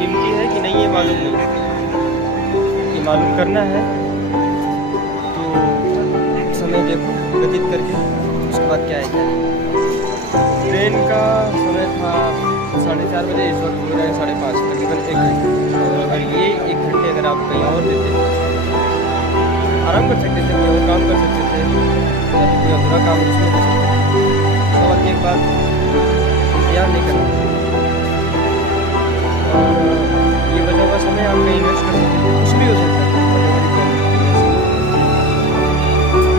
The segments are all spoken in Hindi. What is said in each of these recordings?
कीमती है कि नहीं ये मालूम नहीं, ये मालूम करना है तो समय देखो व्यतीत करके उसके बाद क्या है क्या नहीं। ट्रेन का समय था 4:30 बजे, इस वक्त हो रहा है 5:30, तकरीबन 1 घंटे। और अगर ये 1 घंटे अगर आप कहीं और देते, आराम कर सकते थे, कोई और काम कर सकते थे, या फिर कोई अधूरा काम उसमें दे सकते थे। सवाल की एक बात, इंतजार नहीं करना, और ये बचा हुआ समय आप कहीं इन्वेस्ट कर सकते थे, कुछ भी हो सकता था बड़ी बड़ी प्रॉब्लम।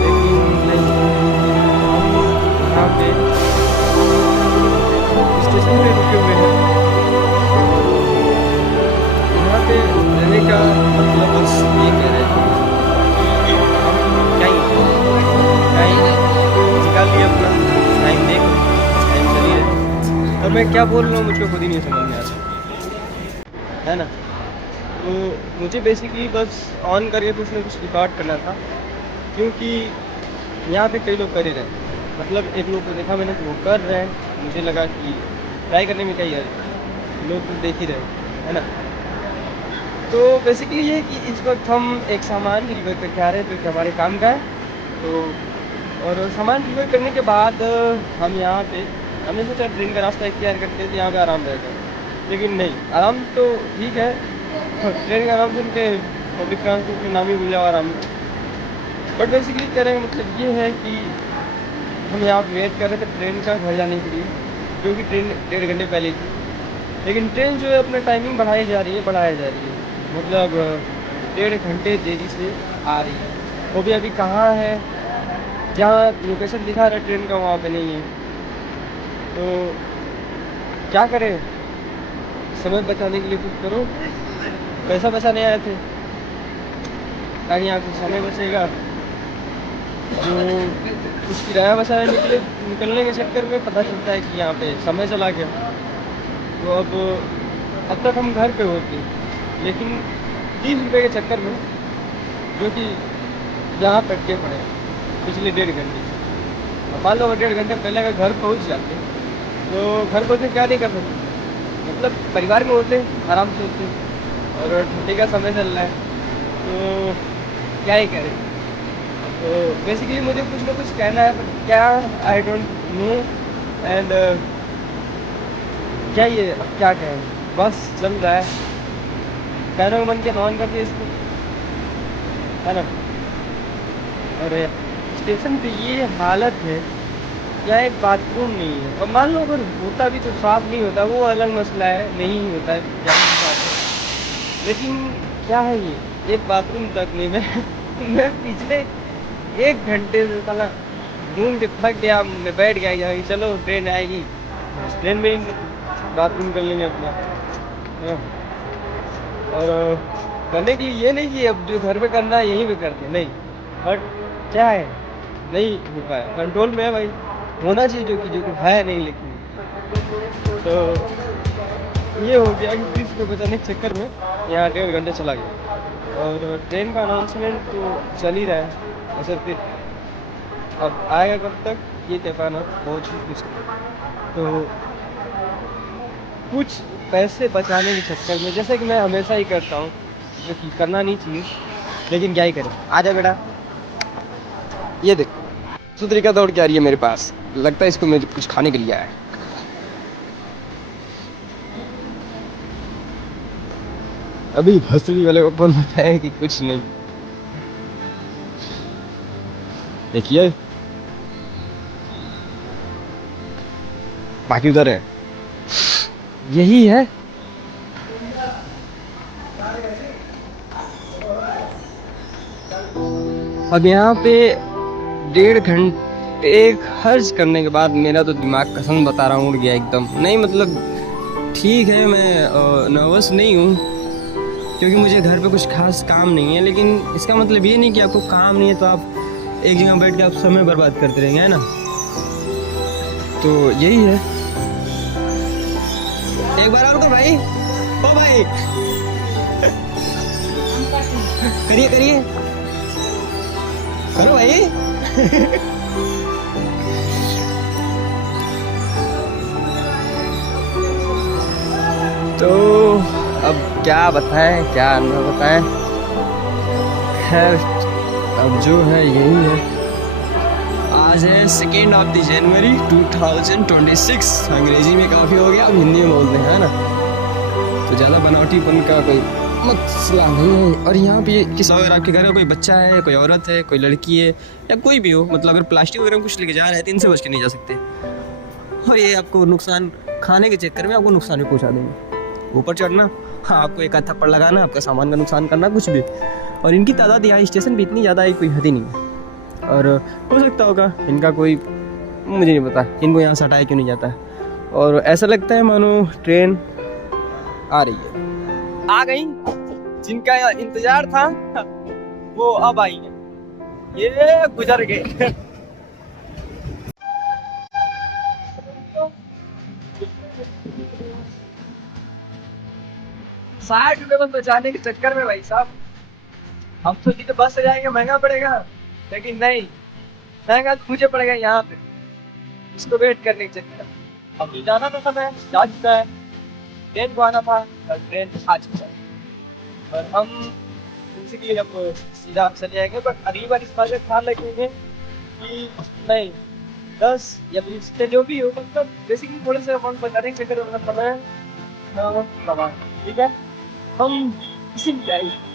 लेकिन नहीं, हम यहाँ पे स्टेशन पे रुके हुए हैं। यहाँ पे रहने का मतलब बस ये कह रहे हैं कि हम क्या ही टाइम निकाल लिया अपना, टाइम देख टाइम चली रहे, और मैं क्या बोल रहा हूँ मुझको खुद ही नहीं समझ में आ रहा है ना। तो मुझे बेसिकली बस ऑन करके कुछ ना कुछ रिकॉर्ड करना था, क्योंकि यहाँ पे कई लोग कर ही रहे हैं। मतलब एक लोग को देखा मैंने कि वो कर रहे हैं, मुझे लगा कि ट्राई करने में क्या ही है, लोग तो देख ही रहे हैं, है ना। तो बेसिकली ये है कि इस वक्त हम एक सामान डिलीवर करके आ रहे हैं जो कि हमारे काम का है। तो और सामान डिलीवर करने के बाद हम यहाँ पे हमने सोचा ट्रेन का रास्ता इख्तियार करते थे, यहाँ पे आराम रहेगा, लेकिन नहीं, आराम तो ठीक है, ट्रेन का नाम सुन के पब्लिक ट्रांसपोर्ट के नाम ही भूल जाओ आराम। बट बेसिकली कहने का मतलब ये है कि हम यहाँ पे वेट कर रहे थे ट्रेन का घर जाने के लिए, क्योंकि ट्रेन 1.5 घंटे पहले थी। लेकिन ट्रेन जो है अपना टाइमिंग बढ़ाई जा रही है, मतलब 1.5 घंटे देरी से आ रही है। वो भी अभी कहाँ है, जहाँ लोकेशन दिखा रहा है ट्रेन का वहाँ पे नहीं है। तो क्या करें, समय बचाने के लिए कुछ करो। पैसा बचाने आए थे ताकि यहाँ कुछ समय बचेगा, जो कुछ किराया बचाया निकलने के चक्कर में पता चलता है कि यहाँ पे समय चला गया। तो अब तक हम घर पे होते, लेकिन 30 रुपये के चक्कर में, जो कि यहाँ अटके पड़े पिछले 1.5 घंटे। अब मान लो 1.5 घंटे पहले अगर घर पहुँच जाते तो घर पहुँचे क्या नहीं कर सकते, मतलब परिवार में होते आराम से होते, और ठंडी का समय चल रहा है तो क्या ही करें। तो बेसिकली मुझे कुछ ना कुछ कहना है, पर क्या आई डोंट नो। एंड क्या ये अब क्या कहें, बस चल रहा है, कहने को मन के ऑन कर दिया इसको, है ना। और स्टेशन पे ये हालत है, या एक बाथरूम नहीं है, और मान लो अगर होता भी तो साफ नहीं होता, वो अलग मसला है, नहीं होता है क्या बात है। लेकिन क्या है ये, एक बाथरूम तक नहीं। मैं पिछले 1 घंटे से साला घूम के थक गया, मैं बैठ गया यहाँ कि चलो ट्रेन आएगी, ट्रेन में ही बाथरूम कर लेंगे अपना, हाँ। और करने के लिए ये नहीं कि अब जो घर पे करना है यहीं पे करते, नहीं। बट क्या है, नहीं हो पाया, कंट्रोल में है भाई, होना चाहिए जो कि है नहीं, लेकिन तो ये हो गया कि 30 रुपये बचाने के चक्कर में यहाँ 1.5 घंटे चला गया। और ट्रेन का अनाउंसमेंट तो चल ही रहा है, वैसे फिर अब आएगा कब तक ये तय पाना बहुत ही मुश्किल है। तो कुछ पैसे बचाने के चक्कर में, जैसे कि मैं हमेशा ही करता हूँ, जो कि करना नहीं चाहिए, लेकिन क्या ही करें। आ जा बेटा, ये देख सुतरिका दौड़ के आ रही है मेरे पास, लगता है इसको मुझे कुछ खाने के लिए आया है। अभी भसड़ी वाले ओपन है कि कुछ नहीं, देखिए बाकी उधर है, यही है। अब यहाँ पे 1.5 घंटे खर्च करने के बाद मेरा तो दिमाग कसम बता रहा हूँ उड़ गया एकदम। नहीं मतलब ठीक है, मैं नर्वस नहीं हूँ, क्योंकि मुझे घर पे कुछ खास काम नहीं है, लेकिन इसका मतलब ये नहीं कि आपको काम नहीं है तो आप एक जगह बैठ के आप समय बर्बाद करते रहेंगे, है ना। तो यही है। एक बार और कर भाई, ओ भाई करिए करिए, करो भाई। तो अब क्या बताएं क्या ना बताएं। खैर अब जो है यही है। आज है 2 जनवरी 2026। अंग्रेजी में काफ़ी हो गया, अब हिंदी में बोलते हैं, है ना। तो ज़्यादा बनावटीपन का कोई मसला नहीं है। और यहाँ पे किसी अगर आपके घर में कोई बच्चा है, कोई औरत है, कोई लड़की है या कोई भी हो, मतलब अगर प्लास्टिक वगैरह में कुछ लेके जा रहे हैं तो इनसे बच के नहीं जा सकते। और ये आपको नुकसान, खाने के चक्कर में आपको नुकसान भी पहुँचा देंगे। ऊपर चढ़ना, हाँ आपको एक आध थप्पड़ लगाना, आपका सामान का नुकसान करना, कुछ भी। और इनकी तादाद यहाँ स्टेशन पर इतनी ज़्यादा है, कोई हद ही नहीं है। और हो सकता होगा इनका कोई, मुझे नहीं पता इनको यहाँ से हटाया क्यों नहीं जाता है। और ऐसा लगता है मानो ट्रेन आ रही है, आ गई। जिनका इंतजार था वो अब आई है, ये गुजर गए। 60 रुपए बस बचाने के चक्कर में भाई साहब हम सोची तो बस से जाएंगे महंगा पड़ेगा, लेकिन नहीं, महंगा तो मुझे पड़ेगा यहाँ पे इसको वेट करने के चक्कर। अब जाना था समय जा चुका है, ट्रेन को आना था और ट्रेन आ चुका है। और हम इसीलिए अब सीधा चले जाएंगे। बट अगली बार इस बात का ख्याल रखेंगे कि नहीं 10 या 20 से जो भी हो, मतलब बेसिकली थोड़े से अमाउंट बताने के चक्कर में समय ठीक है। हम इसी में जाएंगे।